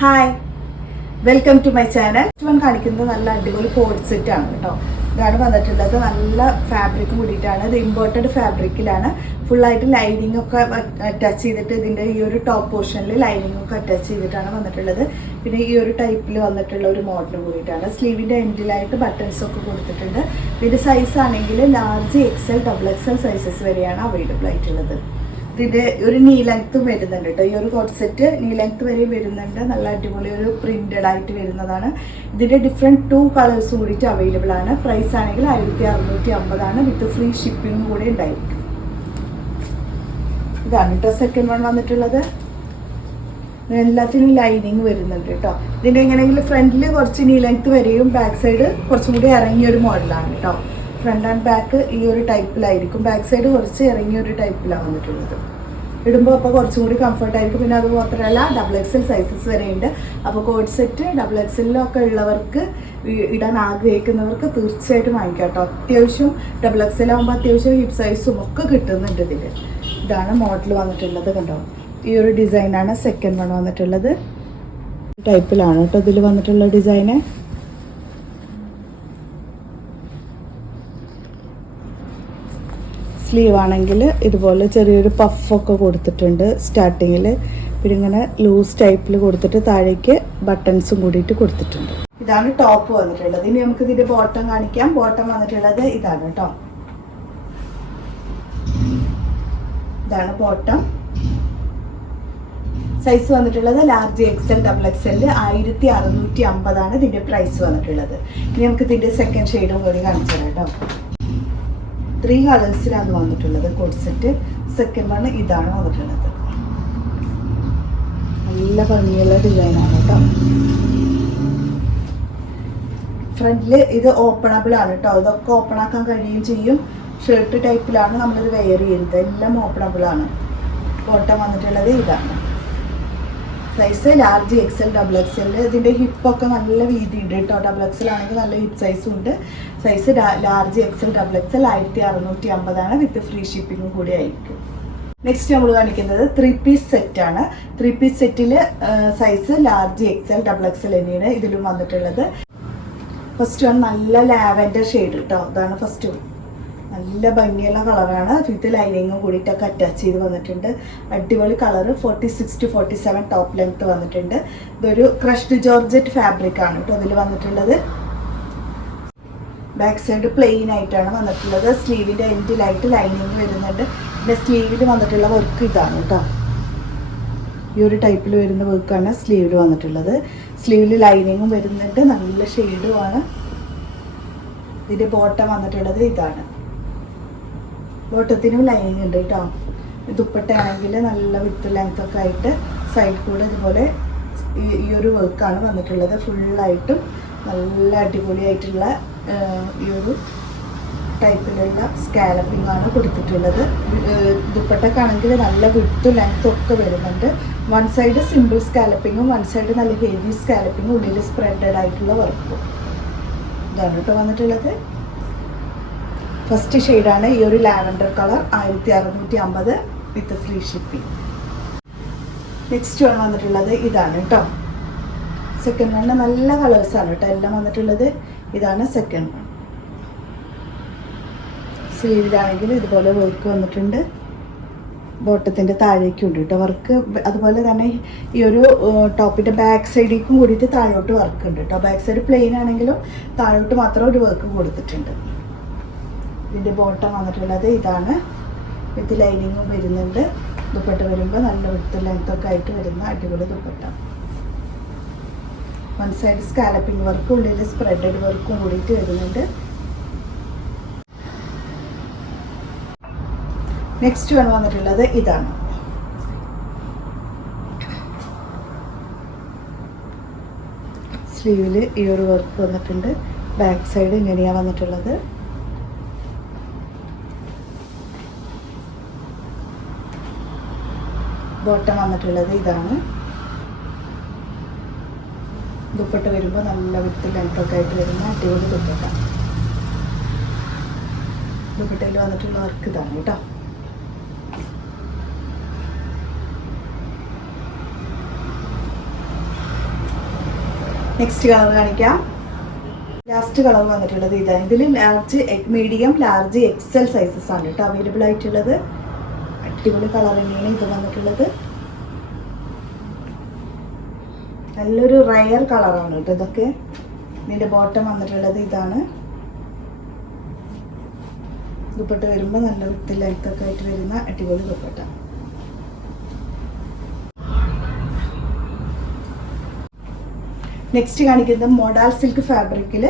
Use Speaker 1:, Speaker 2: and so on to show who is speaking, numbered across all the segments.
Speaker 1: Hi welcome to my channel one കാണിക്കുന്നത് നല്ല അടിപൊളി കോഡ് സെറ്റ് ആണ് കേട്ടോ. ഇതാണ് വന്നിട്ടുള്ളത് നല്ല ഫാബ്രിക് കൂടിയിട്ടാണ്. ഇത് ഇമ്പോർട്ടഡ് ഫാബ്രിക്കിലാണ് ഫുള്ളായിട്ട് ലൈനിങ് ഒക്കെ അറ്റാച്ച് ചെയ്തിട്ട് ഇതിന്റെ ഈ ഒരു ടോപ്പ് പോർഷനിൽ ലൈനിങ് ഒക്കെ അറ്റാച്ച് ചെയ്തിട്ടാണ് വന്നിട്ടുള്ളത്. പിന്നെ ഈ ഒരു ടൈപ്പിൽ വന്നിട്ടുള്ള ഒരു മോഡൽ കൂടിയിട്ടാണ്. സ്ലീവിന്റെ എൻഡിലായിട്ട് ബട്ടൺസ് ഒക്കെ കൊടുത്തിട്ടുണ്ട്. ഇതിന്റെ സൈസ് ആണെങ്കിൽ large XL double XL sizes വരെയാണ് അവൈലബിൾ ആയിട്ടുള്ളത്. ഇതിന്റെ ഒരു നീ ലെങ്ത്തും വരുന്നുണ്ട് കേട്ടോ ഈ ഒരു കോട്ട് സെറ്റ് നീ ലെങ്ത്ത് വരെയും വരുന്നുണ്ട്. നല്ല അടിപൊളി ഒരു പ്രിന്റഡ് ആയിട്ട് വരുന്നതാണ്. ഇതിന്റെ ഡിഫറെന്റ് ടു കളേഴ്സ് കൂടിയിട്ട് അവൈലബിൾ ആണ്. പ്രൈസ് ആണെങ്കിൽ ആയിരത്തി അറുന്നൂറ്റി അമ്പതാണ് വിത്ത് ഫ്രീ ഷിപ്പിംഗ് കൂടെ ഉണ്ടായിരിക്കും. ഇതാണ് കേട്ടോ സെക്കൻഡ് വൺ വന്നിട്ടുള്ളത്. എല്ലാത്തിനും ലൈനിങ് വരുന്നുണ്ട് കേട്ടോ ഇതിന്റെ എങ്ങനെയെങ്കിലും ഫ്രണ്ടിൽ കുറച്ച് നീ ലെങ്ത്ത് വരെയും ബാക്ക് സൈഡ് കുറച്ചും കൂടി ഇറങ്ങിയ ഒരു മോഡലാണ് കേട്ടോ ഫ്രണ്ട് ആൻഡ് ബാക്ക് ഈ ഒരു ടൈപ്പിലായിരിക്കും ബാക്ക് സൈഡ് കുറച്ച് ഇറങ്ങിയ ഒരു ടൈപ്പിലാണ് വന്നിട്ടുള്ളത്. ഇടുമ്പോൾ അപ്പോൾ കുറച്ചും കൂടി കംഫർട്ട് ആയിരിക്കും. പിന്നെ അത് മാത്രമല്ല ഡബിൾ എൽ സൈസസ് വരെയുണ്ട് അപ്പോൾ കോഡ് സെറ്റ് ഡബിൾ എക്സ് എക്സലിലൊക്കെ ഉള്ളവർക്ക് ഇടാൻ ആഗ്രഹിക്കുന്നവർക്ക് തീർച്ചയായിട്ടും വാങ്ങിക്കാം കേട്ടോ. അത്യാവശ്യം ഡബിൾ എക്സൽ ആകുമ്പോൾ അത്യാവശ്യം ഹിപ്പ് സൈസും ഒക്കെ കിട്ടുന്നുണ്ട് ഇതിൽ ഇതാണ് മോഡൽ വന്നിട്ടുള്ളത് കണ്ടോ? ഈ ഒരു ഡിസൈനാണ് സെക്കൻഡ് വൺ വന്നിട്ടുള്ളത്. ടൈപ്പിലാണ് കേട്ടോ ഇതിൽ വന്നിട്ടുള്ള ഡിസൈന് സ്ലീവ് ആണെങ്കിൽ ഇതുപോലെ ചെറിയൊരു പഫൊക്കെ കൊടുത്തിട്ടുണ്ട് സ്റ്റാർട്ടിങ്ങിൽ പിന്നെ ഇങ്ങനെ ലൂസ് ടൈപ്പിൽ കൊടുത്തിട്ട് താഴേക്ക് ബട്ടൺസും കൂടിയിട്ട് കൊടുത്തിട്ടുണ്ട്. ഇതാണ് ടോപ്പ് വന്നിട്ടുള്ളത്. ഇനി നമുക്ക് ഇതിന്റെ ബോട്ടം കാണിക്കാം. ബോട്ടം വന്നിട്ടുള്ളത് ഇതാണ് കേട്ടോ ഇതാണ് ബോട്ടം സൈസ് വന്നിട്ടുള്ളത് ലാർജ് എക്സൽ ഡബിൾ എക്സൽ ആയിരത്തി അറുന്നൂറ്റി അമ്പതാണ് ഇതിന്റെ പ്രൈസ് വന്നിട്ടുള്ളത്. ഇനി നമുക്ക് ഇതിന്റെ സെക്കൻഡ് ഷെയ്ഡും കൂടി കാണിച്ചു തരാം കേട്ടോ ത്രീ കളേഴ്സിലാണ് വന്നിട്ടുള്ളത്. കോഡ് സെറ്റ് സെക്കൻഡ് വൺ ഇതാണ് വന്നിട്ടുള്ളത്. നല്ല ഭംഗിയുള്ള ഡിസൈനാണ് കേട്ടോ. ഫ്രണ്ടിൽ ഇത് ഓപ്പണബിൾ ആണ് കേട്ടോ. ഇതൊക്കെ ഓപ്പൺ ആക്കാൻ കഴിയുകയും ചെയ്യും. ഷർട്ട് ടൈപ്പിലാണ് നമ്മളിത് വെയർ ചെയ്യുന്നത്. എല്ലാം ഓപ്പണബിൾ ആണ്. ബോട്ടം വന്നിട്ടുള്ളത് ഇതാണ്. Size large XL double XL ഇതിന്റെ ഹിപ്പൊക്കെ നല്ല വീതി ഉണ്ട് കേട്ടോ. ഡബിൾ എക്സൽ ആണെങ്കിൽ നല്ല ഹിപ്പ് സൈസും ഉണ്ട്. Size large XL double XL ആയിരത്തി അറുന്നൂറ്റി അമ്പതാണ് വിത്ത് ഫ്രീ ഷിപ്പിങ്ങും കൂടി ആയിരിക്കും. നെക്സ്റ്റ് നമ്മൾ കാണിക്കുന്നത് ത്രീ പീസ് സെറ്റ് ആണ്. ത്രീ പീസ് സെറ്റിൽ size large XL double XL തന്നെയാണ് ഇതിലും വന്നിട്ടുള്ളത്. ഫസ്റ്റ് വൺ നല്ല ലാവൻഡർ ഷെയ്ഡ് കേട്ടോ അതാണ് ഫസ്റ്റ് വൺ നല്ല ഭംഗിയുള്ള കളറാണ്. വിത്ത് ലൈനിങ്ങും കൂടിയിട്ടൊക്കെ അറ്റാച്ച് ചെയ്ത് വന്നിട്ടുണ്ട്. അടിപൊളി colour forty six to forty seven top length വന്നിട്ടുണ്ട്. ഇതൊരു ക്രഷ്ഡ് ജോർജറ്റ് ഫാബ്രിക് ആണ് കേട്ടോ അതിൽ വന്നിട്ടുള്ളത്. ബാക്ക് സൈഡ് പ്ലെയിൻ ആയിട്ടാണ് വന്നിട്ടുള്ളത്. സ്ലീവിന്റെ എൻഡിലായിട്ട് ലൈനിങ് വരുന്നുണ്ട്. പിന്നെ സ്ലീവിൽ വന്നിട്ടുള്ള വർക്ക് ഇതാണ് കേട്ടോ. ഈ ഒരു ടൈപ്പിൽ വരുന്ന വർക്കാണ് സ്ലീവിൽ വന്നിട്ടുള്ളത്. സ്ലീവിൽ ലൈനിങ്ങും വരുന്നുണ്ട്. നല്ല ഷെയ്ഡുമാണ് ഇതിന്റെ ബോട്ടം വന്നിട്ടുള്ളത് ഇതാണ്. ബോട്ടത്തിനും ലൈനിങ് ഉണ്ട് കേട്ടോ ദുപ്പട്ടയാണെങ്കിൽ നല്ല വിത്ത് ലെങ്ത് ഒക്കെ ആയിട്ട് സൈഡ് കൂടെ ഇതുപോലെ ഈ ഒരു വർക്കാണ് വന്നിട്ടുള്ളത്. ഫുള്ളായിട്ടും നല്ല അടിപൊളിയായിട്ടുള്ള ഈ ഒരു ടൈപ്പിലുള്ള സ്കാലപ്പിംഗ് ആണ് കൊടുത്തിട്ടുള്ളത്. ദുപ്പട്ടക്കാണെങ്കിൽ നല്ല വിട്ടും ലെങ്ത്തും ഒക്കെ വരുന്നുണ്ട്. വൺ സൈഡ് സിമ്പിൾ സ്കാലപ്പിങ്ങും വൺ സൈഡ് നല്ല ഹെവി സ്കാലപ്പിങ്ങും ഉള്ളിൽ സ്പ്രെഡഡ് ആയിട്ടുള്ള വർക്കും ഇതാണ് കേട്ടോ വന്നിട്ടുള്ളത്. ഫസ്റ്റ് ഷെയ്ഡാണ് ഈ ഒരു ലാവൻഡർ കളർ ആയിരത്തി അറുന്നൂറ്റി അമ്പത് with free shipping next one വന്നിട്ടുള്ളത് ഇതാണ് കേട്ടോ സെക്കൻഡ് വണ് നല്ല കളേഴ്സാണ് കേട്ടോ എല്ലാം വന്നിട്ടുള്ളത്? ഇതാണ് സെക്കൻഡ് വൺ സ്ലീവിലാണെങ്കിൽ ഇതുപോലെ വർക്ക് വന്നിട്ടുണ്ട്. ബോട്ടത്തിന്റെ താഴേക്കും ഉണ്ട് കേട്ടോ വർക്ക് അതുപോലെ തന്നെ ഈ ഒരു ടോപ്പിന്റെ ബാക്ക് സൈഡിലേക്കും കൂടിയിട്ട് താഴോട്ട് വർക്ക് ഉണ്ട് കേട്ടോ ബാക്ക് സൈഡ് പ്ലെയിൻ ആണെങ്കിലും താഴോട്ട് മാത്രം ഒരു വർക്ക് കൊടുത്തിട്ടുണ്ട്. ഇതിന്റെ ബോട്ടം വന്നിട്ടുള്ളത് ഇതാണ്. വിത്ത് ലൈനിങ്ങും വരുന്നുണ്ട്. ദുപ്പട്ട വരുമ്പോൾ നല്ല വിത്ത് ലെങ്ത്തൊക്കെ ആയിട്ട് വരുന്ന അടിപൊളി dupatta. One side scalloping work ഉള്ളിൽ സ്പ്രെഡഡ് വർക്കും കൂടിയിട്ട് വരുന്നുണ്ട്. നെക്സ്റ്റ് വൺ വന്നിട്ടുള്ളത് ഇതാണ്. സ്ലീവിൽ ഈ ഒരു വർക്ക് വന്നിട്ടുണ്ട്. ബാക്ക് സൈഡ് ഇങ്ങനെയാണ് വന്നിട്ടുള്ളത്. ബോട്ടം വന്നിട്ടുള്ളത് ഇതാണ്. ദുപ്പട്ട വരുമ്പോൾ നല്ല വൃത്തി ലെങ്ത്തൊക്കെ ആയിട്ട് വരുന്ന അടിപൊളി ദുപ്പട്ട. ദുപ്പട്ടയിൽ വന്നിട്ടുള്ള വർക്ക് ഇതാണ് കേട്ടോ. നെക്സ്റ്റ് കളർ കാണിക്കാം. ലാസ്റ്റ് കളർ വന്നിട്ടുള്ളത് ഇതാണ്. ഇതിൽ large medium large XL sizes ആണ് കേട്ടോ അവൈലബിൾ ആയിട്ടുള്ളത്. അടിപൊളി കളർ തന്നെയാണ് ഇത് വന്നിട്ടുള്ളത്. നല്ലൊരു റയർ കളറാണ് കേട്ടോ ഇതൊക്കെ. ഇതിന്റെ ബോട്ടം വന്നിട്ടുള്ളത് ഇതാണ്. ദുപ്പട്ട വരുമ്പോൾ നല്ല വിത്ത് ലെങ്ത് ഒക്കെ ആയിട്ട് വരുന്ന അടിപൊളി ദുപ്പട്ട. നെക്സ്റ്റ് കാണിക്കുന്നത് മോഡാൽ സിൽക്ക് ഫാബ്രിക്കിൽ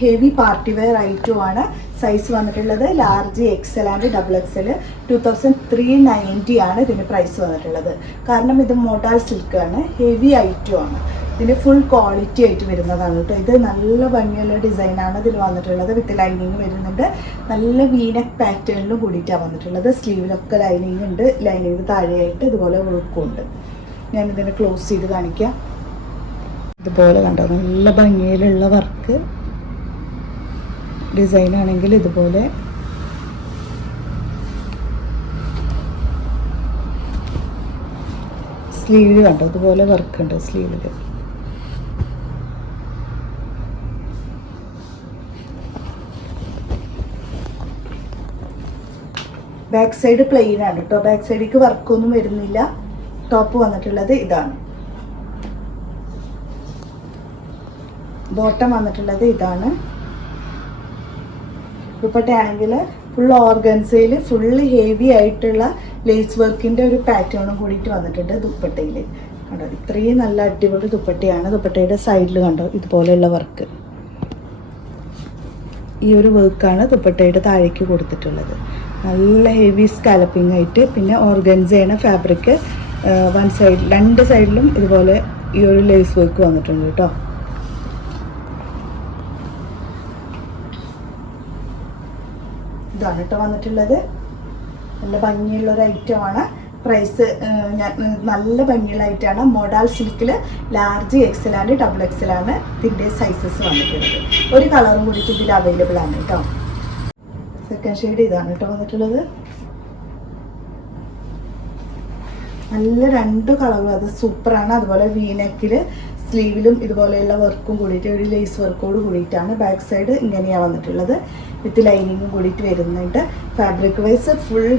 Speaker 1: ഹെവി പാർട്ടി വെയർ ഐറ്റം ആണ് സൈസ് വന്നിട്ടുള്ളത് large XL and double XL. Two thousand three ninety ആണ് ഇതിന് പ്രൈസ് വന്നിട്ടുള്ളത്. കാരണം ഇത് മോഡാൽ സിൽക്ക് ആണ് ഹെവി ഐറ്റം ആണ്. ഇതിന് ഫുൾ ക്വാളിറ്റി ആയിട്ട് വരുന്നതാണ് കേട്ടോ ഇത് നല്ല ഭംഗിയുള്ള ഡിസൈനാണ് ഇതിൽ വന്നിട്ടുള്ളത്. വിത്ത് ലൈനിങ് വരുന്നുണ്ട്. നല്ല വീനക് പാറ്റേണിലും കൂടിയിട്ടാണ് വന്നിട്ടുള്ളത്. സ്ലീവിലൊക്കെ ലൈനിങ് ഉണ്ട്. ലൈനിങ് താഴെയായിട്ട് ഇതുപോലെ ഉണ്ട്. ഞാൻ ഇതിനെ ക്ലോസ് ചെയ്ത് കാണിക്കാം. ഇതുപോലെ കണ്ടോ? നല്ല ഭംഗിയിലുള്ള വർക്ക് ഡിസൈൻ ആണെങ്കിൽ ഇതുപോലെ. സ്ലീവ് കണ്ടോ? ഇതുപോലെ വർക്ക് ഉണ്ട് സ്ലീവിൽ ബാക്ക് സൈഡ് പ്ലെയിൻ ആണ് കേട്ടോ. ബാക്ക് സൈഡിലേക്ക് വർക്കൊന്നും വരുന്നില്ല. ടോപ്പ് വന്നിട്ടുള്ളത് ഇതാണ്. ബോട്ടം വന്നിട്ടുള്ളത് ഇതാണ്. ദുപ്പട്ടയാണെങ്കിൽ ഫുൾ ഓർഗൻസയിൽ ഫുള്ള് ഹെവി ആയിട്ടുള്ള ലേസ് വർക്കിന്റെ ഒരു പാറ്റേണും കൂടിയിട്ട് വന്നിട്ടുണ്ട് ദുപ്പട്ടയിൽ. കണ്ടോ ഇത്രയും നല്ല അടിപൊളി ദുപ്പട്ടയാണ് ദുപ്പട്ടയുടെ സൈഡിൽ കണ്ടോ ഇതുപോലെയുള്ള വർക്ക് ഈ ഒരു വർക്കാണ് ദുപ്പട്ടയുടെ താഴേക്ക് കൊടുത്തിട്ടുള്ളത്. നല്ല ഹെവി സ്കാലപ്പിംഗ് ആയിട്ട് പിന്നെ ഓർഗൻസയാണ് ഫാബ്രിക് വൺ സൈഡ് രണ്ട് സൈഡിലും ഇതുപോലെ ഈ ഒരു ലേസ് വർക്ക് വന്നിട്ടുണ്ട് കേട്ടോ. ഇതാണ് കേട്ടോ വന്നിട്ടുള്ളത്. നല്ല ഭംഗിയുള്ള ഒരു ഐറ്റം ആണ് പ്രൈസ് ഞാൻ നല്ല ഭംഗിയുള്ള ഐറ്റമാണ് മോഡാൽ സിൽക്കിൽ large XL and double XL ആണ്. ഇതിന്റെ സൈസസ് വന്നിട്ടുള്ളത് ഒരു കളറും കൂടി ഇതിൽ അവൈലബിൾ ആണ് കേട്ടോ. സെക്കൻഡ് ഷെയ്ഡ് ഇതാണ് കേട്ടോ വന്നിട്ടുള്ളത്. നല്ല രണ്ട് കളറും അത് സൂപ്പറാണ് അതുപോലെ വീനെക്കിൽ സ്ലീവിലും ഇതുപോലെയുള്ള വർക്കും കൂടിയിട്ട് ഒരു ലേസ് വർക്കോട് കൂടിയിട്ടാണ് ബാക്ക് സൈഡ് ഇങ്ങനെയാണ് വന്നിട്ടുള്ളത്. വിത്ത് ലൈനിങ്ങും കൂടിയിട്ട് വരുന്നുണ്ട്. ഫാബ്രിക് വൈസ് ഫുൾ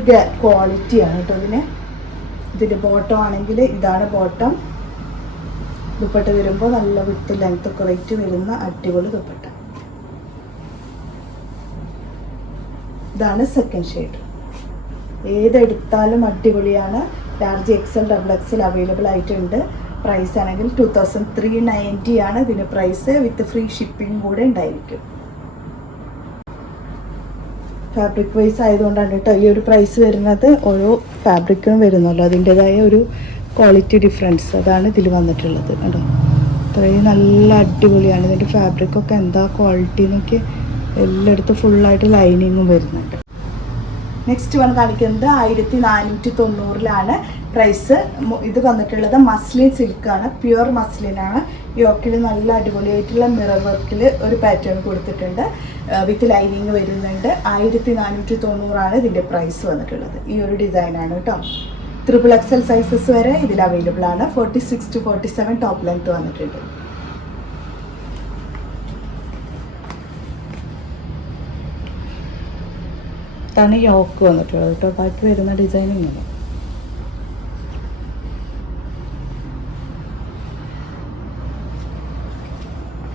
Speaker 1: ക്വാളിറ്റിയാണ് കേട്ടോ ഇതിന്. ഇതിന്റെ ബോട്ടം ആണെങ്കിൽ ഇതാണ് ബോട്ടം ദുപ്പട്ട വരുമ്പോൾ നല്ല വിത്ത് ലെങ്ത് കുറേറ്റ് വരുന്ന അടിപൊളി ദുപ്പട്ട. ഇതാണ് സെക്കൻഡ് ഷെയ്ഡ് ഏതെടുത്താലും അടിപൊളിയാണ്. Large XL double XL available ആയിട്ടുണ്ട്. പ്രൈസ് ആണെങ്കിൽ ടു തൗസൻഡ് ത്രീ നയന്റി ആണ്. ഇതിന് പ്രൈസ് വിത്ത് ഫ്രീ ഷിപ്പിംഗ് കൂടെ ഉണ്ടായിരിക്കും. ഫാബ്രിക് വൈസ് ആയതുകൊണ്ടാണ് കേട്ടോ ഈ ഒരു പ്രൈസ് വരുന്നത്. ഓരോ ഫാബ്രിക്കിനും വരുന്നല്ലോ. അതിന്റെതായ ഒരു ക്വാളിറ്റി ഡിഫറൻസ് അതാണ് ഇതിൽ വന്നിട്ടുള്ളത് കേട്ടോ അത്രയും നല്ല അടിപൊളിയാണ്. ഇതിന്റെ ഫാബ്രിക്കൊക്കെ എന്താ ക്വാളിറ്റി എന്നൊക്കെ എല്ലായിടത്തും ഫുള്ളായിട്ട് ലൈനിങ്ങും വരുന്നുണ്ട്. നെക്സ്റ്റ് വൺ കാണിക്കുന്നത് ആയിരത്തി നാനൂറ്റി തൊണ്ണൂറിലാണ്. പ്രൈസ് ഇത് വന്നിട്ടുള്ളത് മസ്ലിൻ സിൽക്കാണ് പ്യുവർ മസ്ലിനാണ് യോക്കിൽ നല്ല അടിപൊളിയായിട്ടുള്ള മിറർ വർക്കിൽ ഒരു പാറ്റേൺ കൊടുത്തിട്ടുണ്ട്. വിത്ത് ലൈനിങ് വരുന്നുണ്ട്. ആയിരത്തി നാനൂറ്റി തൊണ്ണൂറാണ് ഇതിന്റെ പ്രൈസ് വന്നിട്ടുള്ളത്. ഈ ഒരു ഡിസൈനാണ് കേട്ടോ. ത്രിപിൾ എക്സൽ സൈസസ് വരെ ഇതിൽ അവൈലബിൾ ആണ്. Forty six to forty seven top length വന്നിട്ടുണ്ട്. ഇതാണ് യോക്ക് വന്നിട്ടുള്ളത് കേട്ടോ. ബാക്കി വരുന്ന ഡിസൈൻ ഇങ്ങനെ.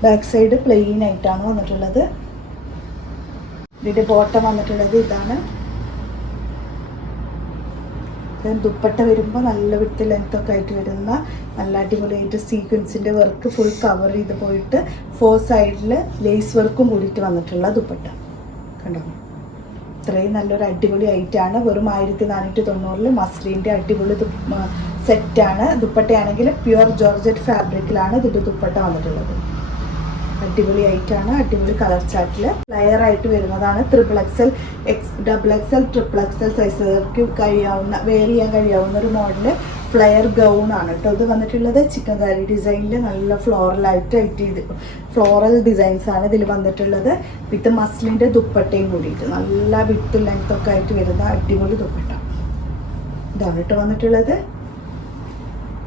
Speaker 1: ബാക്ക് സൈഡ് പ്ലെയിൻ ആയിട്ടാണ് വന്നിട്ടുള്ളത്. ഇതിന്റെ ബോട്ടം വന്നിട്ടുള്ളത് ഇതാണ്. ദുപ്പട്ട വരുമ്പോൾ നല്ല വിട്ട് ലെങ്ത് ഒക്കെ ആയിട്ട് വരുന്ന നല്ല അടിപൊളിയായിട്ട് സീക്വൻസിന്റെ വർക്ക് ഫുൾ കവർ ചെയ്ത് പോയിട്ട് ഫോർ സൈഡിൽ ലേസ് വർക്കും കൂടിയിട്ട് വന്നിട്ടുള്ള ദുപ്പട്ട. കണ്ടോ? ഇത്രയും നല്ലൊരു അടിപൊളി ഐറ്റാണ് വെറും ആയിരത്തി നാനൂറ്റി തൊണ്ണൂറിൽ മസ്ലിന്റെ അടിപൊളി സെറ്റാണ് ദുപ്പട്ടയാണെങ്കിൽ പ്യുവർ ജോർജറ്റ് ഫാബ്രിക്കിലാണ് ഇതിന്റെ ദുപ്പട്ട വന്നിട്ടുള്ളത്. അടിപൊളി ആയിട്ടാണ് അടിപൊളി കളർ ചാർട്ടിൽ ഫ്ലയർ ആയിട്ട് വരുന്നതാണ്. Triple XL X double XL triple XL സൈസുകൾക്ക് കഴിയാവുന്ന വെയർ ചെയ്യാൻ കഴിയാവുന്ന ഒരു മോഡൽ ഫ്ലയർ ഗൗൺ ആണ് കേട്ടോ. ഇത് വന്നിട്ടുള്ളത് ചിക്കൻ കാരി ഡിസൈനിൽ നല്ല ഫ്ലോറൽ ആയിട്ട് ഇത് ഫ്ലോറൽ ഡിസൈൻസ് ആണ് ഇതിൽ വന്നിട്ടുള്ളത്. വിത്ത് മസ്ലിന്റെ ദുപ്പട്ടയും കൂടിയിട്ട് നല്ല വിത്ത് ലെങ്ത് ഒക്കെ ആയിട്ട് വരുന്ന അടിപൊളി ദുപ്പട്ട. ഇതാണ് കേട്ടോ വന്നിട്ടുള്ളത്.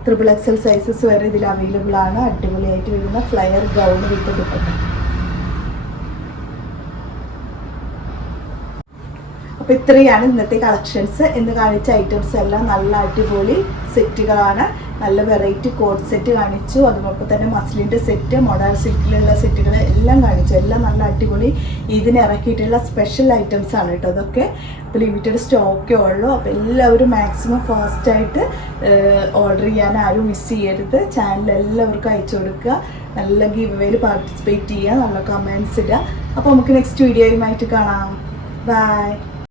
Speaker 1: ത്രിപിൾ എക്സൽ സൈസസ് വരെ ഇതിൽ അവൈലബിൾ ആണ്. അടിപൊളിയായിട്ട് വരുന്ന ഫ്ലയർ ഗൗൺ വിത്ത് കിട്ടുന്നത് അപ്പോൾ ഇത്രയാണ് ഇന്നത്തെ കളക്ഷൻസ് എന്ന് കാണിച്ച ഐറ്റംസ് എല്ലാം നല്ല അടിപൊളി സെറ്റുകളാണ് നല്ല വെറൈറ്റി കോട്ട് സെറ്റ് കാണിച്ചു. അതുപോലെ തന്നെ മസ്ലിന്റെ സെറ്റ് മോഡേൺ സിൽക്കിലുള്ള സെറ്റുകൾ എല്ലാം കാണിച്ചു. എല്ലാം നല്ല അടിപൊളി ഇതിന് ഇറക്കിയിട്ടുള്ള സ്പെഷ്യൽ ഐറ്റംസ് ആണ് കേട്ടോ അതൊക്കെ. അപ്പോൾ ലിമിറ്റഡ് സ്റ്റോക്കേ ഉള്ളൂ. അപ്പോൾ എല്ലാവരും മാക്സിമം ഫാസ്റ്റായിട്ട് ഓർഡർ ചെയ്യാൻ ആരും മിസ് ചെയ്യരുത്. ചാനൽ എല്ലാവർക്കും അയച്ചു കൊടുക്കുക. നല്ല ഗീവയിൽ പാർട്ടിസിപ്പേറ്റ് ചെയ്യുക. നല്ല കമൻസ് ഇടുക. അപ്പോൾ നമുക്ക് നെക്സ്റ്റ് വീഡിയോയുമായിട്ട് കാണാം. ബൈ